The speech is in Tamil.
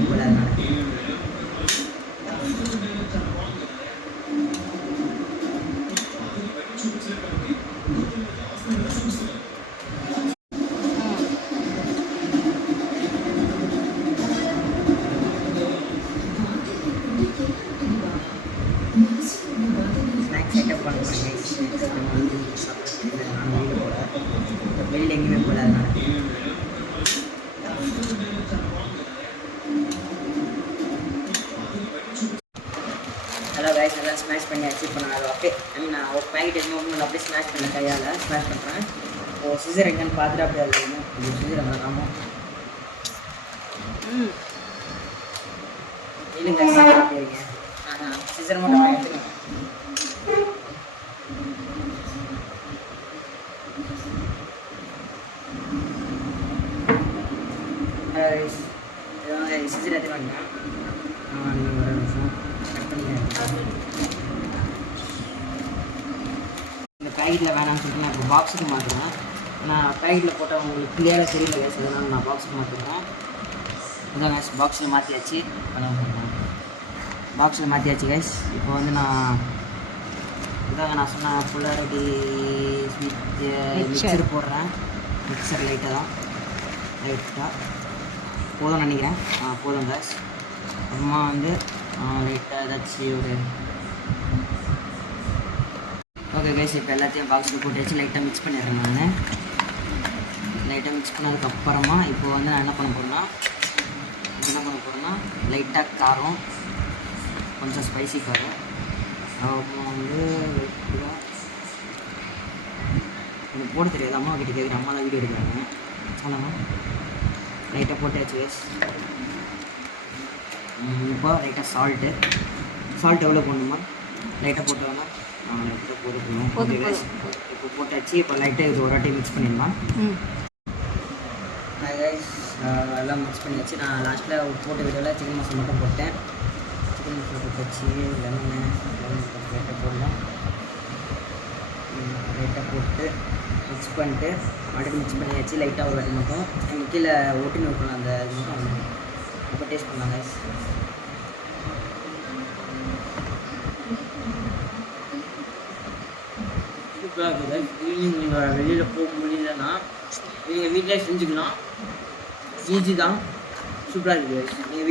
எங்கேயுமே போகல. ஸ்நாக்ஸ் ஐட்டம் பண்ண போகிறேன். நான் வெளியில் போகல, வெளியில் எங்கேயுமே போகல. அதனால் ஹலோ கைஸ், எல்லாம் ஸ்மாஷ் பண்ணியாச்சு. இப்போ நான் அப்படியே நான் ஒரு பேக்கெட் எதுவும் ஒன்று அப்படியே ஸ்மாஷ் பண்ண கையால் ஸ்மாஷ் பண்ணுறேன். ஓ சிசர் எங்கன்னு பார்த்துட்டு அப்படியே இருக்கணும். இது சிசர் மறக்காம இல்லைங்க சாப்பிடுறீங்க. சிசர் மட்டும் எடுத்துக்கணும். சிசர் எடுத்துக்கோங்க. நீங்கள் ஒரு நிமிஷம் கட் பண்ணி இந்த பேக்கெட்டில் வேணாம்னு சொல்லிட்டு நான் இப்போ பாக்ஸுக்கு மாற்றுவேன். நான் பேக்கெட்டில் போட்டால் உங்களுக்கு கிளியராக தெரியல கேஸ், அதனால் நான் பாக்ஸுக்கு மாற்றுவேன். இதான் கேஸ் பாக்ஸில் மாற்றியாச்சு. பாக்ஸில் மாற்றியாச்சு கேஸ். இப்போ வந்து நான் இதாங்க நான் சொன்ன ஃபுல்லாக ரெடி மிக்சர் போடுறேன். மிக்சர் லைட்டாக தான் லைட்டாக போதும்னு நினைக்கிறேன். போதும் கேஸ். அப்புறமா வந்து லைட்டாக ஏதாச்சும் ஒரு ஓகே கைஸ். இப்போ எல்லாத்தையும் பாக்ஸுக்கு போட்டு வச்சு லைட்டாக மிக்ஸ் பண்ணிடுறேன். நான் லைட்டாக மிக்ஸ் பண்ணதுக்கப்புறமா இப்போ வந்து நான் என்ன பண்ண போகிறேன்னா லைட்டாக காரம், கொஞ்சம் ஸ்பைசி காரம், அப்புறம் வந்து எனக்கு போட தெரியாது. அம்மா கிட்ட கேட்குறேன், அம்மா தான் வீடியோ எடுக்கிறாங்க. சொல்லாமா லைட்டாக போட்டாச்சு கைஸ். இப்போ லைட்டாக சால்ட் எவ்வளோ போடணுமா லைட்டாக போட்டோம்னா லைட்டாக போடணும். ஓகே கைஸ், இப்போ போட்டாச்சு. இப்போ லைட்டாக இது ஒரு வாட்டி மிக்ஸ் பண்ணிடலாம். கைஸ் எல்லாம் மிக்ஸ் பண்ணியாச்சு. நான் லாஸ்ட்டில் போட்ட வீடியோவில் சிக்கன் மசாலா மட்டும் போட்டேன். சிக்கன் மசாலா போட்டாச்சு. லெமன் லைட்டாக போடலாம். லைட்டாக போட்டு மிக்ஸ் பண்ணிட்டு மறுபடியும் மிக்ஸ் பண்ணியாச்சு. லைட்டாக ஒரு வாட்டி மட்டும் எங்கள் கீழே ஒட்டி வைக்கணும். அந்த இது மட்டும் இப்போ டேஸ்ட் பண்ணலாம் கைஸ். சூப்பராக இருக்குது. ஈவினிங் நீங்கள் வெளியில் போக முடியலன்னா நீங்கள் வீட்டிலே செஞ்சுக்கலாம். ஈஸி தான், சூப்பராக இருக்குது. நீங்கள்